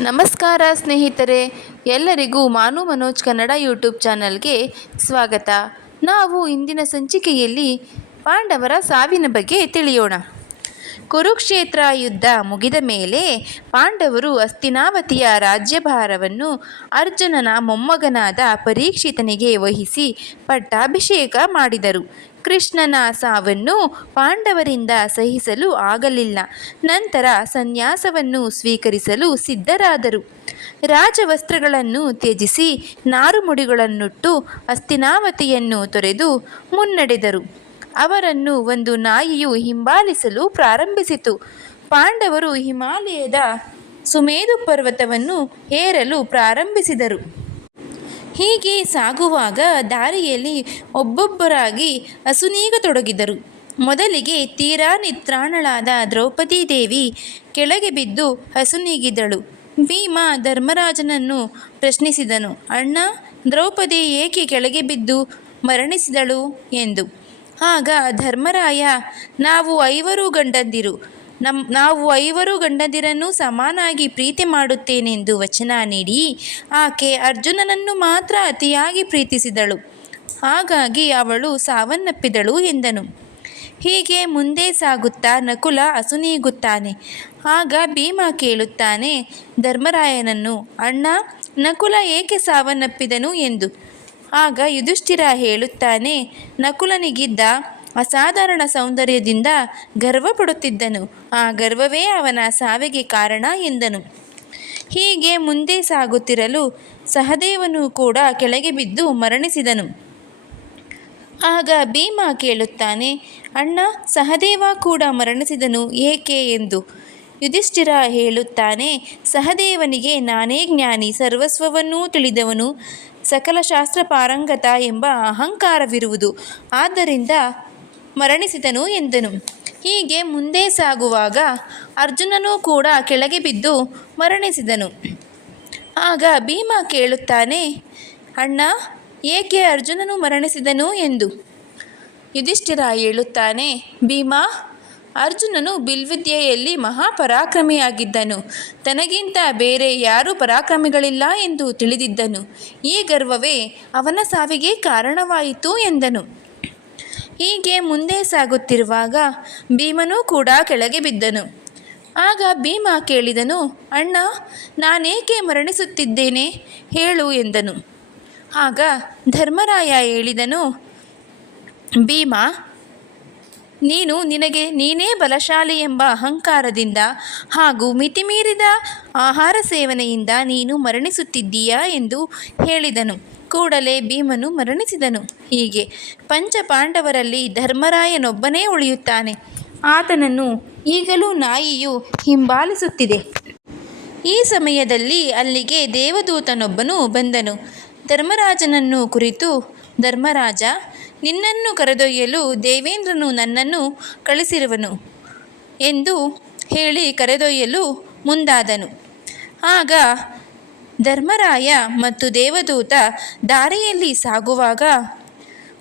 ನಮಸ್ಕಾರ ಸ್ನೇಹಿತರೆ, ಎಲ್ಲರಿಗೂ ಮಾನು ಮನೋಜ್ ಕನ್ನಡ ಯೂಟ್ಯೂಬ್ ಚಾನಲ್ಗೆ ಸ್ವಾಗತ. ನಾವು ಇಂದಿನ ಸಂಚಿಕೆಯಲ್ಲಿ ಪಾಂಡವರ ಸಾವಿನ ಬಗ್ಗೆ ತಿಳಿಯೋಣ. ಕುರುಕ್ಷೇತ್ರ ಯುದ್ಧ ಮುಗಿದ ಮೇಲೆ ಪಾಂಡವರು ಅಸ್ತಿನಾವತಿಯ ರಾಜ್ಯಭಾರವನ್ನು ಅರ್ಜುನನ ಮೊಮ್ಮಗನಾದ ಪರೀಕ್ಷಿತನಿಗೆ ವಹಿಸಿ ಪಟ್ಟಾಭಿಷೇಕ ಮಾಡಿದರು. ಕೃಷ್ಣನ ಸಾವನ್ನು ಪಾಂಡವರಿಂದ ಸಹಿಸಲು ಆಗಲಿಲ್ಲ. ನಂತರ ಸನ್ಯಾಸವನ್ನು ಸ್ವೀಕರಿಸಲು ಸಿದ್ಧರಾದರು. ರಾಜವಸ್ತ್ರಗಳನ್ನು ತ್ಯಜಿಸಿ ನಾರುಮುಡಿಗಳನ್ನುಟ್ಟು ಅಸ್ತಿನಾವತಿಯನ್ನು ತೊರೆದು ಮುನ್ನಡೆದರು. ಅವರನ್ನು ಒಂದು ನಾಯಿಯು ಹಿಂಬಾಲಿಸಲು ಪ್ರಾರಂಭಿಸಿತು. ಪಾಂಡವರು ಹಿಮಾಲಯದ ಸುಮೇಧು ಪರ್ವತವನ್ನು ಏರಲು ಪ್ರಾರಂಭಿಸಿದರು. ಹೀಗೆ ಸಾಗುವಾಗ ದಾರಿಯಲ್ಲಿ ಒಬ್ಬೊಬ್ಬರಾಗಿ ಅಸುನೀಗತೊಡಗಿದರು. ಮೊದಲಿಗೆ ತೀರಾ ನಿತ್ರಾಣಳಾದ ದ್ರೌಪದಿ ದೇವಿ ಕೆಳಗೆ ಬಿದ್ದು ಹಸುನೀಗಿದಳು. ಭೀಮ ಧರ್ಮರಾಜನನ್ನು ಪ್ರಶ್ನಿಸಿದನು, ಅಣ್ಣ, ದ್ರೌಪದಿ ಏಕೆ ಕೆಳಗೆ ಬಿದ್ದು ಮರಣಿಸಿದಳು? ಎಂದು. ಆಗ ಧರ್ಮರಾಯ, ನಾವು ಐವರು ಗಂಡಂದಿರು. ನಮ್, ನಾವು ಐವರು ಗಂಡಂದಿರನ್ನು ಸಮಾನಾಗಿ ಪ್ರೀತಿ ಮಾಡುತ್ತೇನೆಂದು ವಚನ ನೀಡಿ, ಆಕೆ ಅರ್ಜುನನನ್ನು ಮಾತ್ರ ಅತಿಯಾಗಿ ಪ್ರೀತಿಸಿದಳು. ಹಾಗಾಗಿ ಅವಳು ಸಾವನ್ನಪ್ಪಿದಳು ಎಂದನು. ಹೀಗೆ ಮುಂದೆ ಸಾಗುತ್ತಾ ನಕುಲ ಅಸುನೀಗುತ್ತಾನೆ. ಆಗ ಭೀಮ ಕೇಳುತ್ತಾನೆ, ಧರ್ಮರಾಯನನ್ನು, ಅಣ್ಣ, ನಕುಲ ಏಕೆ ಸಾವನ್ನಪ್ಪಿದನು? ಎಂದು. ಆಗ ಯುಧಿಷ್ಠಿರ ಹೇಳುತ್ತಾನೆ, ನಕುಲನಿಗಿದ್ದ ಅಸಾಧಾರಣ ಸೌಂದರ್ಯದಿಂದ ಗರ್ವಪಡುತ್ತಿದ್ದನು. ಆ ಗರ್ವವೇ ಅವನ ಸಾವಿಗೆ ಕಾರಣ ಎಂದನು. ಹೀಗೆ ಮುಂದೆ ಸಾಗುತ್ತಿರಲು ಸಹದೇವನು ಕೂಡ ಕೆಳಗೆ ಬಿದ್ದು ಮರಣಿಸಿದನು. ಆಗ ಭೀಮ ಕೇಳುತ್ತಾನೆ, ಅಣ್ಣ, ಸಹದೇವ ಕೂಡ ಮರಣಿಸಿದನು ಏಕೆ ಎಂದು? ಯುಧಿಷ್ಠಿರ ಹೇಳುತ್ತಾನೆ, ಸಹದೇವನಿಗೆ ನಾನೇ ಜ್ಞಾನಿ, ಸರ್ವಸ್ವವನ್ನೂ ತಿಳಿದವನು. ಸಕಲ ಶಾಸ್ತ್ರ ಪಾರಂಗತ ಎಂಬ ಅಹಂಕಾರವಿರುವುದು. ಆದ್ದರಿಂದ ಮರಣಿಸಿದನು ಎಂದನು. ಹೀಗೆ ಮುಂದೆ ಸಾಗುವಾಗ ಅರ್ಜುನನೂ ಕೂಡ ಕೆಳಗೆ ಬಿದ್ದು ಮರಣಿಸಿದನು. ಆಗ ಭೀಮ ಕೇಳುತ್ತಾನೆ, ಅಣ್ಣ, ಏಕೆ ಅರ್ಜುನನು ಮರಣಿಸಿದನು? ಎಂದು. ಯುಧಿಷ್ಠಿರ ಹೇಳುತ್ತಾನೆ, ಭೀಮ, ಅರ್ಜುನನು ಬಿಲ್ವಿದ್ಯೆಯಲ್ಲಿ ಮಹಾಪರಾಕ್ರಮಿಯಾಗಿದ್ದನು. ತನಗಿಂತ ಬೇರೆ ಯಾರೂ ಪರಾಕ್ರಮಿಗಳಿಲ್ಲ ಎಂದು ತಿಳಿದಿದ್ದನು. ಈ ಗರ್ವವೇ ಅವನ ಸಾವಿಗೆ ಕಾರಣವಾಯಿತು ಎಂದನು. ಹೀಗೆ ಮುಂದೆ ಸಾಗುತ್ತಿರುವಾಗ ಭೀಮನೂ ಕೂಡ ಕೆಳಗೆ ಬಿದ್ದನು. ಆಗ ಭೀಮ ಕೇಳಿದನು, ಅಣ್ಣ, ನಾನೇಕೆ ಮರಣಿಸುತ್ತಿದ್ದೇನೆ? ಹೇಳು ಎಂದನು. ಆಗ ಧರ್ಮರಾಯ ಹೇಳಿದನು, ಭೀಮ, ನೀನು ನಿನಗೆ ನೀನೇ ಬಲಶಾಲಿ ಎಂಬ ಅಹಂಕಾರದಿಂದ ಹಾಗೂ ಮಿತಿಮೀರಿದ ಆಹಾರ ಸೇವನೆಯಿಂದ ನೀನು ಮರಣಿಸುತ್ತಿದ್ದೀಯಾ? ಎಂದು ಹೇಳಿದನು. ಕೂಡಲೇ ಭೀಮನು ಮರಣಿಸಿದನು. ಹೀಗೆ ಪಂಚಪಾಂಡವರಲ್ಲಿ ಧರ್ಮರಾಯನೊಬ್ಬನೇ ಉಳಿಯುತ್ತಾನೆ. ಆತನನ್ನು ಈಗಲೂ ನಾಯಿಯು ಹಿಂಬಾಲಿಸುತ್ತಿದೆ. ಈ ಸಮಯದಲ್ಲಿ ಅಲ್ಲಿಗೆ ದೇವದೂತನೊಬ್ಬನು ಬಂದನು. ಧರ್ಮರಾಜನನ್ನು ಕುರಿತು, ಧರ್ಮರಾಜ, ನಿನ್ನನ್ನು ಕರೆದೊಯ್ಯಲು ದೇವೇಂದ್ರನು ನನ್ನನ್ನು ಕಳಿಸಿರುವನು ಎಂದು ಹೇಳಿ ಕರೆದೊಯ್ಯಲು ಮುಂದಾದನು. ಆಗ ಧರ್ಮರಾಯ ಮತ್ತು ದೇವದೂತ ದಾರಿಯಲ್ಲಿ ಸಾಗುವಾಗ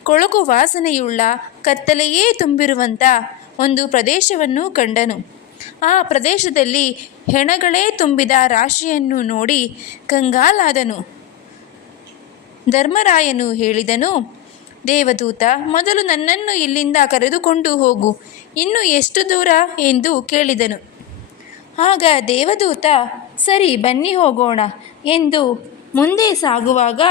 ಕೊಳಕು ವಾಸನೆಯುಳ್ಳ ಕತ್ತಲೆಯೇ ತುಂಬಿರುವಂಥ ಒಂದು ಪ್ರದೇಶವನ್ನು ಕಂಡನು. ಆ ಪ್ರದೇಶದಲ್ಲಿ ಹೆಣಗಳೇ ತುಂಬಿದ ರಾಶಿಯನ್ನು ನೋಡಿ ಕಂಗಾಲಾದನು. ಧರ್ಮರಾಯನು ಹೇಳಿದನು, ದೇವದೂತ, ಮೊದಲು ನನ್ನನ್ನು ಇಲ್ಲಿಂದ ಕರೆದುಕೊಂಡು ಹೋಗು. ಇನ್ನು ಎಷ್ಟು ದೂರ? ಎಂದು ಕೇಳಿದನು. ಆಗ ದೇವದೂತ ಸರಿ, ಬನ್ನಿ ಹೋಗೋಣ ಎಂದು ಮುಂದೆ ಸಾಗುವಾಗ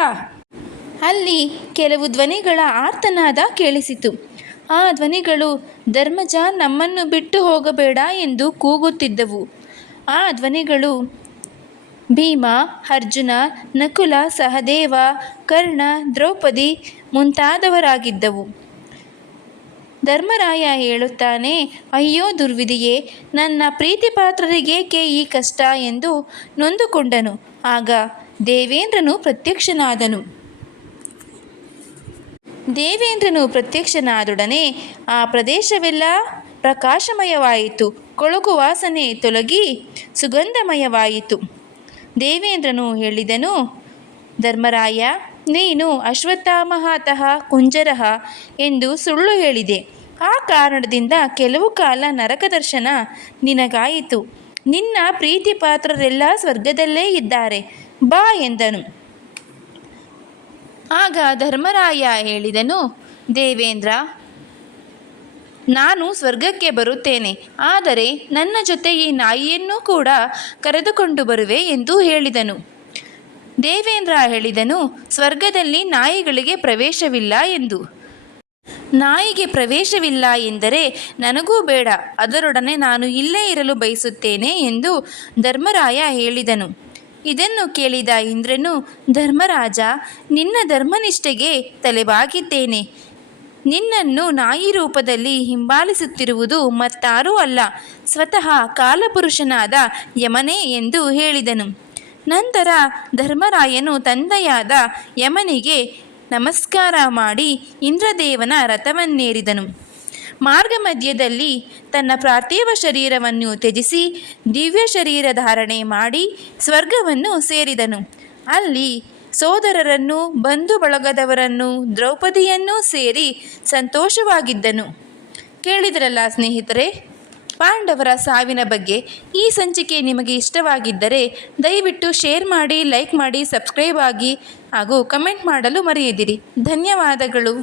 ಅಲ್ಲಿ ಕೆಲವು ಧ್ವನಿಗಳ ಆರ್ತನಾದ ಕೇಳಿಸಿತು. ಆ ಧ್ವನಿಗಳು, ಧರ್ಮಜ, ನಮ್ಮನ್ನು ಬಿಟ್ಟು ಹೋಗಬೇಡ ಎಂದು ಕೂಗುತ್ತಿದ್ದವು. ಆ ಧ್ವನಿಗಳು, ಭೀಮ, ಅರ್ಜುನ, ನಕುಲ, ಸಹದೇವ, ಕರ್ಣ, ದ್ರೌಪದಿ ಮುಂತಾದವರಾಗಿದ್ದವು. ಧರ್ಮರಾಯ ಹೇಳುತ್ತಾನೆ, ಅಯ್ಯೋ ದುರ್ವಿಧಿಯೇ, ನನ್ನ ಪ್ರೀತಿಪಾತ್ರರಿಗೇಕೆ ಈ ಕಷ್ಟ? ಎಂದು ನೊಂದುಕೊಂಡನು. ಆಗ ದೇವೇಂದ್ರನು ಪ್ರತ್ಯಕ್ಷನಾದನು. ದೇವೇಂದ್ರನು ಪ್ರತ್ಯಕ್ಷನಾದೊಡನೆ ಆ ಪ್ರದೇಶವೆಲ್ಲ ಪ್ರಕಾಶಮಯವಾಯಿತು. ಕೊಳಕು ವಾಸನೆ ತೊಲಗಿ ಸುಗಂಧಮಯವಾಯಿತು. ದೇವೇಂದ್ರನು ಹೇಳಿದನು, ಧರ್ಮರಾಯ ನೀನು ಅಶ್ವತ್ಥಾಮಹಾತಃ ಕುಂಜರಹ ಎಂದು ಸುಳ್ಳು ಹೇಳಿದೆ. ಆ ಕಾರಣದಿಂದ ಕೆಲವು ಕಾಲ ನರಕದರ್ಶನ ನಿನಗಾಯಿತು. ನಿನ್ನ ಪ್ರೀತಿ ಪಾತ್ರರೆಲ್ಲ ಸ್ವರ್ಗದಲ್ಲೇ ಇದ್ದಾರೆ. ಬಾ ಎಂದನು. ಆಗ ಧರ್ಮರಾಯ ಹೇಳಿದನು, ದೇವೇಂದ್ರ, ನಾನು ಸ್ವರ್ಗಕ್ಕೆ ಬರುತ್ತೇನೆ, ಆದರೆ ನನ್ನ ಜೊತೆ ಈ ನಾಯಿಯನ್ನೂ ಕೂಡ ಕರೆದುಕೊಂಡು ಬರುವೆ ಎಂದು ಹೇಳಿದನು. ದೇವೇಂದ್ರ ಹೇಳಿದನು, ಸ್ವರ್ಗದಲ್ಲಿ ನಾಯಿಗಳಿಗೆ ಪ್ರವೇಶವಿಲ್ಲ ಎಂದು. ನಾಯಿಗೆ ಪ್ರವೇಶವಿಲ್ಲ ಎಂದರೆ ನನಗೂ ಬೇಡ, ಅದರೊಡನೆ ನಾನು ಇಲ್ಲೇ ಇರಲು ಬಯಸುತ್ತೇನೆ ಎಂದು ಧರ್ಮರಾಯ ಹೇಳಿದನು. ಇದನ್ನು ಕೇಳಿದ ಇಂದ್ರನು, ಧರ್ಮರಾಜ, ನಿನ್ನ ಧರ್ಮನಿಷ್ಠೆಗೆ ತಲೆಬಾಗಿದ್ದೇನೆ. ನಿನ್ನನ್ನು ನಾಯಿ ರೂಪದಲ್ಲಿ ಹಿಂಬಾಲಿಸುತ್ತಿರುವುದು ಮತ್ತಾರೂ ಅಲ್ಲ, ಸ್ವತಃ ಕಾಲಪುರುಷನಾದ ಯಮನೇ ಎಂದು ಹೇಳಿದನು. ನಂತರ ಧರ್ಮರಾಯನು ತಂದೆಯಾದ ಯಮನಿಗೆ ನಮಸ್ಕಾರ ಮಾಡಿ ಇಂದ್ರದೇವನ ರಥವನ್ನೇರಿದನು. ಮಾರ್ಗ ಮಧ್ಯದಲ್ಲಿ ತನ್ನ ಪಾರ್ಥಿವ ಶರೀರವನ್ನು ತ್ಯಜಿಸಿ ದಿವ್ಯ ಶರೀರ ಧಾರಣೆ ಮಾಡಿ ಸ್ವರ್ಗವನ್ನು ಸೇರಿದನು. ಅಲ್ಲಿ ಸೋದರರನ್ನು, ಬಂಧು ಬಳಗದವರನ್ನು, ದ್ರೌಪದಿಯನ್ನೂ ಸೇರಿ ಸಂತೋಷವಾಗಿದ್ದನು. ಕೇಳಿದ್ರಲ್ಲ ಸ್ನೇಹಿತರೆ? ಪಾಂಡವರ ಸಾವಿನ ಬಗ್ಗೆ ಈ ಸಂಚಿಕೆ ನಿಮಗೆ ಇಷ್ಟವಾಗಿದ್ದರೆ ದಯವಿಟ್ಟು ಶೇರ್ ಮಾಡಿ, ಲೈಕ್ ಮಾಡಿ, ಸಬ್ಸ್ಕ್ರೈಬ್ ಆಗಿ ಹಾಗೂ ಕಮೆಂಟ್ ಮಾಡಲು ಮರೆಯದಿರಿ. ಧನ್ಯವಾದಗಳು.